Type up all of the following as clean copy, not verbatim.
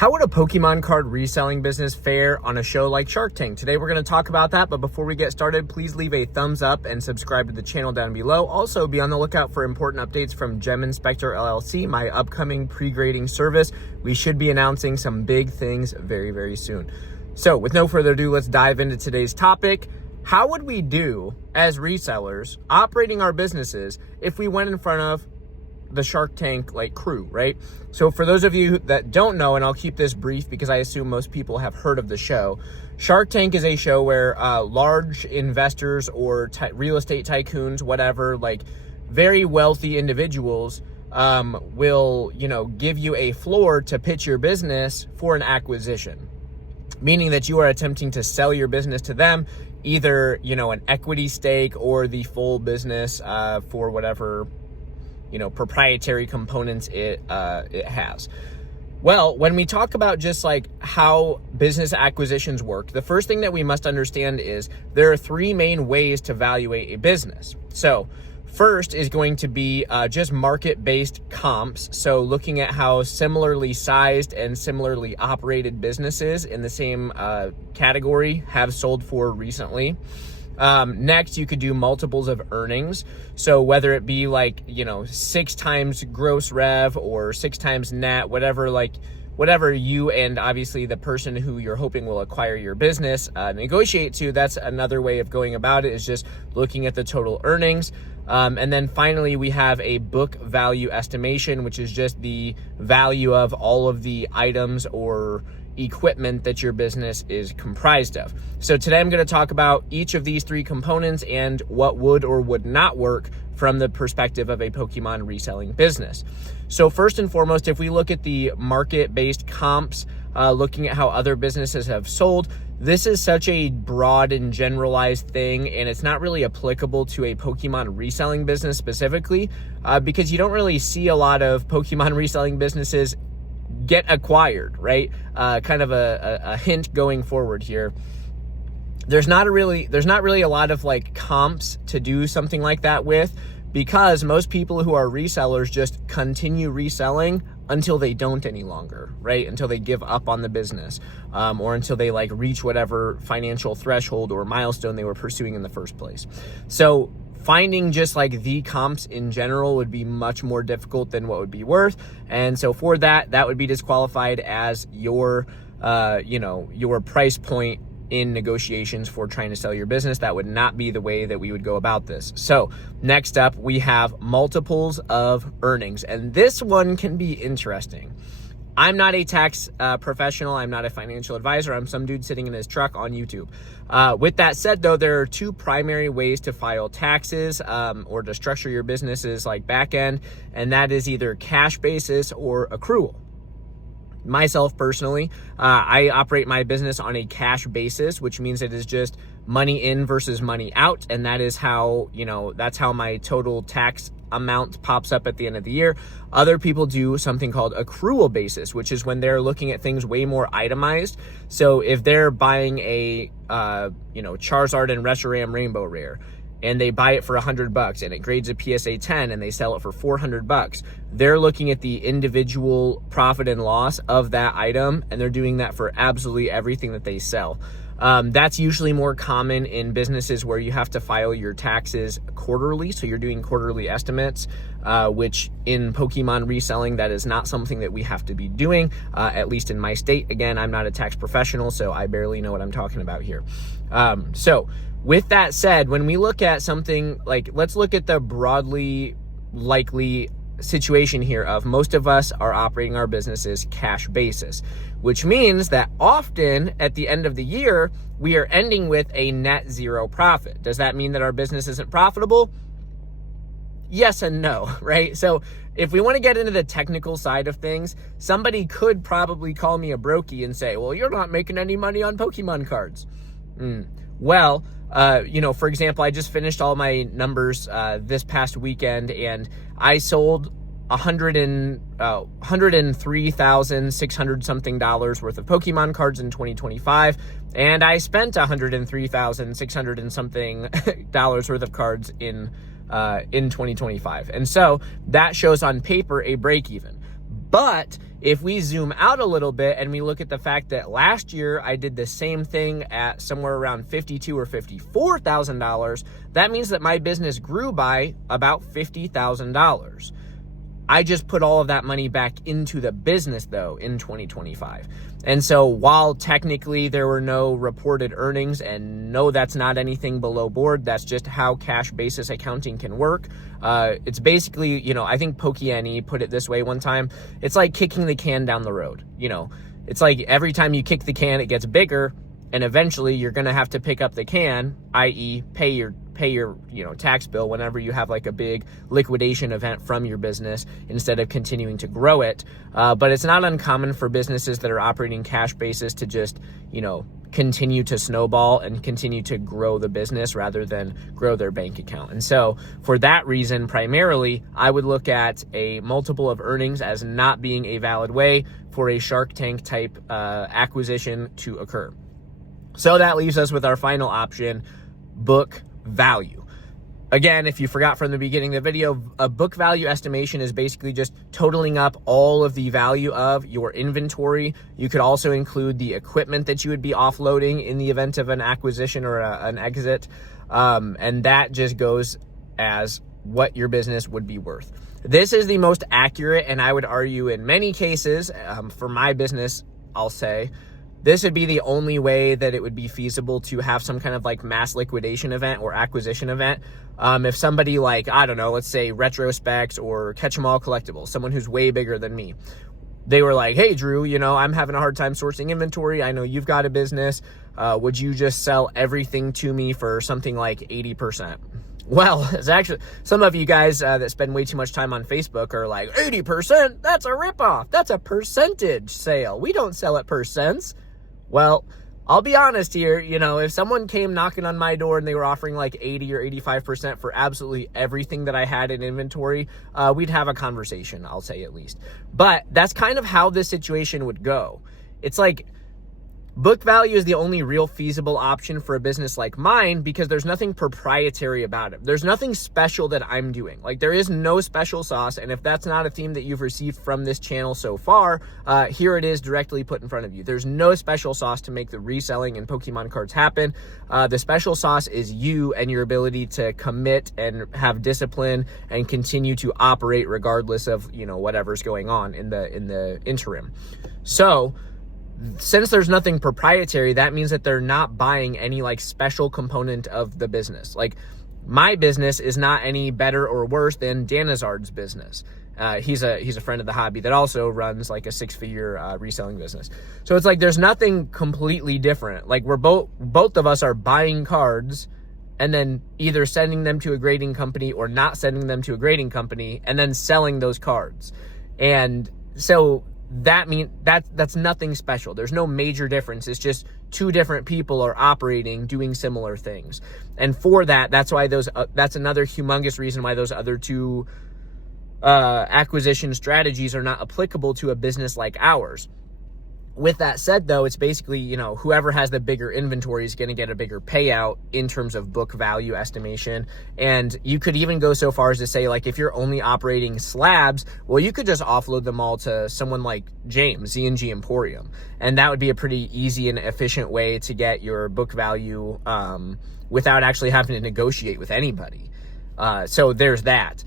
How would a Pokemon card reselling business fare on a show like Shark Tank? Today we're going to talk about that, but before we get started, please leave a thumbs up and subscribe to the channel down below. Also, be on the lookout for important updates from geminspectorllc, my upcoming pre-grading service. We should be announcing some big things very, very soon. So with no further ado, let's dive into today's topic. How would we do as resellers operating our businesses if we went in front of the Shark Tank crew, right? So for those of you that don't know, and I'll keep this brief because I assume most people have heard of the show, Shark Tank is a show where large investors or real estate tycoons, whatever, very wealthy individuals will, give you a floor to pitch your business for an acquisition, meaning that you are attempting to sell your business to them, either, an equity stake or the full business for whatever proprietary components it has. Well, when we talk about just how business acquisitions work, the first thing that we must understand is there are three main ways to evaluate a business. So first is going to be just market-based comps. So looking at how similarly sized and similarly operated businesses in the same category have sold for recently. Next, you could do multiples of earnings. So whether it be 6 times gross rev or 6 times net, whatever you and obviously the person who you're hoping will acquire your business negotiate to, that's another way of going about it, is just looking at the total earnings. And then finally, we have a book value estimation, which is just the value of all of the items or equipment that your business is comprised of. So today I'm going to talk about each of these three components and what would or would not work from the perspective of a Pokemon reselling business. So first and foremost, if we look at the market-based comps, looking at how other businesses have sold, this is such a broad and generalized thing, and it's not really applicable to a Pokemon reselling business specifically, because you don't really see a lot of Pokemon reselling businesses get acquired, right? Kind of a hint going forward here. There's not really a lot of comps to do something like that with, because most people who are resellers just continue reselling until they don't any longer, right? Until they give up on the business, or until they reach whatever financial threshold or milestone they were pursuing in the first place. So finding just the comps in general would be much more difficult than what would be worth. And so for that would be disqualified as your price point in negotiations for trying to sell your business. That would not be the way that we would go about this. So next up, we have multiples of earnings. And this one can be interesting. I'm not a tax professional. I'm not a financial advisor. I'm some dude sitting in his truck on YouTube. With that said, though, there are two primary ways to file taxes or to structure your businesses back end, and that is either cash basis or accrual. Myself personally, I operate my business on a cash basis, which means it is just money in versus money out. And that is how, that's how my total tax amount pops up at the end of the year. Other people do something called accrual basis, which is when they're looking at things way more itemized. So if they're buying a, Charizard and Reshiram Rainbow Rare, and they buy it for $100 and it grades a PSA 10 and they sell it for $400, they're looking at the individual profit and loss of that item, and they're doing that for absolutely everything that they sell. That's usually more common in businesses where you have to file your taxes quarterly. So you're doing quarterly estimates, which in Pokemon reselling, that is not something that we have to be doing, at least in my state. Again, I'm not a tax professional, so I barely know what I'm talking about here. So with that said, when we look at something let's look at the broadly likely situation here of most of us are operating our businesses cash basis, which means that often at the end of the year, we are ending with a net zero profit. Does that mean that our business isn't profitable? Yes and no, right? So if we want to get into the technical side of things, somebody could probably call me a brokey and say, well, you're not making any money on Pokemon cards. Well, for example, I just finished all my numbers this past weekend, and I sold $103,600 something worth of Pokemon cards in 2025, and I spent $103,600 and something worth of cards in 2025. And so that shows on paper a break even. But if we zoom out a little bit and we look at the fact that last year I did the same thing at somewhere around $52,000 or $54,000, that means that my business grew by about $50,000. I just put all of that money back into the business though in 2025. And so while technically there were no reported earnings, and no, that's not anything below board, that's just how cash basis accounting can work. It's basically, I think Pokiani put it this way one time. It's like kicking the can down the road. It's like every time you kick the can, it gets bigger, and eventually you're going to have to pick up the can, i.e. pay your tax bill whenever you have like a big liquidation event from your business instead of continuing to grow it. But it's not uncommon for businesses that are operating cash basis to just, continue to snowball and continue to grow the business rather than grow their bank account. And so for that reason, primarily, I would look at a multiple of earnings as not being a valid way for a Shark Tank type acquisition to occur. So that leaves us with our final option, book value. Again, if you forgot from the beginning of the video, a book value estimation is basically just totaling up all of the value of your inventory. You could also include the equipment that you would be offloading in the event of an acquisition or an exit. And that just goes as what your business would be worth. This is the most accurate, and I would argue in many cases, for my business, I'll say, this would be the only way that it would be feasible to have some kind of like mass liquidation event or acquisition event. If somebody like, I don't know, let's say Retrospect or Catch 'em All Collectibles, someone who's way bigger than me, they were like, hey, Drew, I'm having a hard time sourcing inventory. I know you've got a business. Would you just sell everything to me for something like 80%? Well, it's actually, some of you guys that spend way too much time on Facebook are like, 80%? That's a ripoff. That's a percentage sale. We don't sell at percents. Well, I'll be honest here, if someone came knocking on my door and they were offering like 80 or 85% for absolutely everything that I had in inventory, we'd have a conversation, I'll say at least. But that's kind of how this situation would go. It's like book value is the only real feasible option for a business like mine because there's nothing proprietary about it. There's nothing special that I'm doing. Like, there is no special sauce. And if that's not a theme that you've received from this channel so far, here it is directly put in front of you. There's no special sauce to make the reselling and Pokemon cards happen. The special sauce is you and your ability to commit and have discipline and continue to operate regardless of, whatever's going on in the interim. So, since there's nothing proprietary, that means that they're not buying any like special component of the business. Like, my business is not any better or worse than Danazard's business. He's a friend of the hobby that also runs like a 6-figure reselling business. So it's like there's nothing completely different. Like, we're both of us are buying cards and then either sending them to a grading company or not sending them to a grading company and then selling those cards. And so that means that's nothing special. There's no major difference. It's just two different people are operating, doing similar things. And for that's why that's another humongous reason why those other two acquisition strategies are not applicable to a business like ours. With that said, though, it's basically, whoever has the bigger inventory is going to get a bigger payout in terms of book value estimation. And you could even go so far as to say, like, if you're only operating slabs, well, you could just offload them all to someone like James, Z&G Emporium. And that would be a pretty easy and efficient way to get your book value without actually having to negotiate with anybody. So there's that.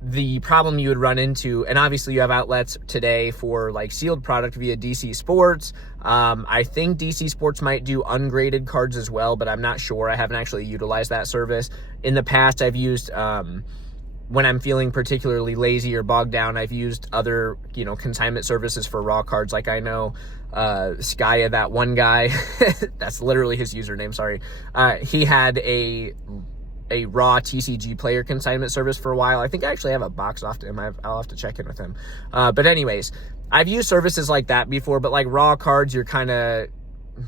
The problem you would run into, and obviously you have outlets today for like sealed product via DC Sports. I think DC Sports might do ungraded cards as well, but I'm not sure. I haven't actually utilized that service. In the past, I've used, when I'm feeling particularly lazy or bogged down, I've used other, consignment services for raw cards. Like, I know, Skya, that one guy, that's literally his username. Sorry. He had a raw TCG player consignment service for a while. I think I actually have a box off to him. I'll have to check in with him. But anyways, I've used services like that before, but like raw cards, you're kind of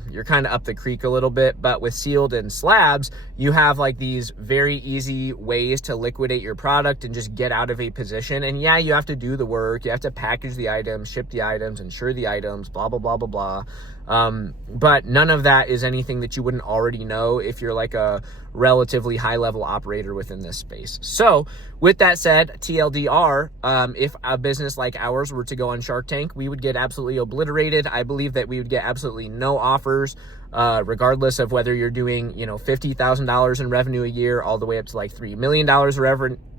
you're kind of up the creek a little bit. But with sealed and slabs, you have like these very easy ways to liquidate your product and just get out of a position. And yeah, you have to do the work. You have to package the items, ship the items, insure the items, blah, blah, blah, blah, blah. But none of that is anything that you wouldn't already know if you're like a relatively high level operator within this space. So with that said, TLDR, if a business like ours were to go on Shark Tank, we would get absolutely obliterated. I believe that we would get absolutely no offers, regardless of whether you're doing, $50,000 in revenue a year, all the way up to like $3 million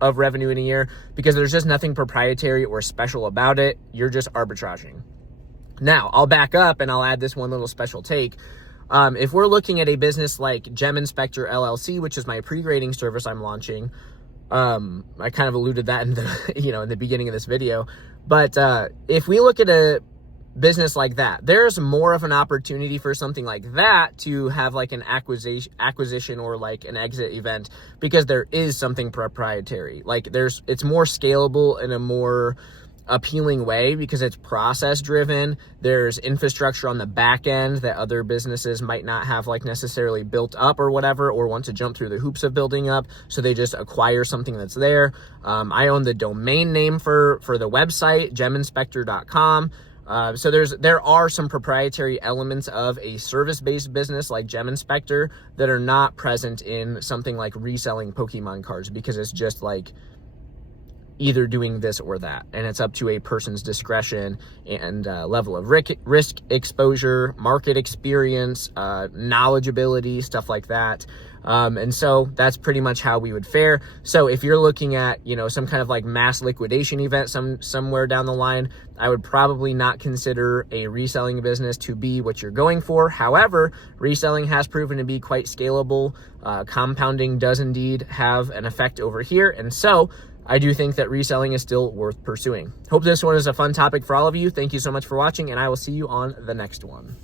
of revenue in a year, because there's just nothing proprietary or special about it. You're just arbitraging. Now, I'll back up and I'll add this one little special take. If we're looking at a business like geminspectorllc, which is my pre-grading service I'm launching, I kind of alluded that in the, in the beginning of this video. But if we look at a business like that, there's more of an opportunity for something like that to have like an acquisition or like an exit event, because there is something proprietary. Like it's more scalable in a more appealing way because it's process driven. There's infrastructure on the back end that other businesses might not have like necessarily built up or whatever, or want to jump through the hoops of building up, so they just acquire something that's there. I own the domain name for the website, geminspector.com. So there are some proprietary elements of a service-based business like geminspector that are not present in something like reselling Pokemon cards, because it's just like either doing this or that, and it's up to a person's discretion and level of risk exposure, market experience, knowledgeability, stuff like that. And so that's pretty much how we would fare. So if you're looking at, some kind of like mass liquidation event somewhere down the line, I would probably not consider a reselling business to be what you're going for. However, reselling has proven to be quite scalable. Compounding does indeed have an effect over here. And so I do think that reselling is still worth pursuing. Hope this one is a fun topic for all of you. Thank you so much for watching, and I will see you on the next one.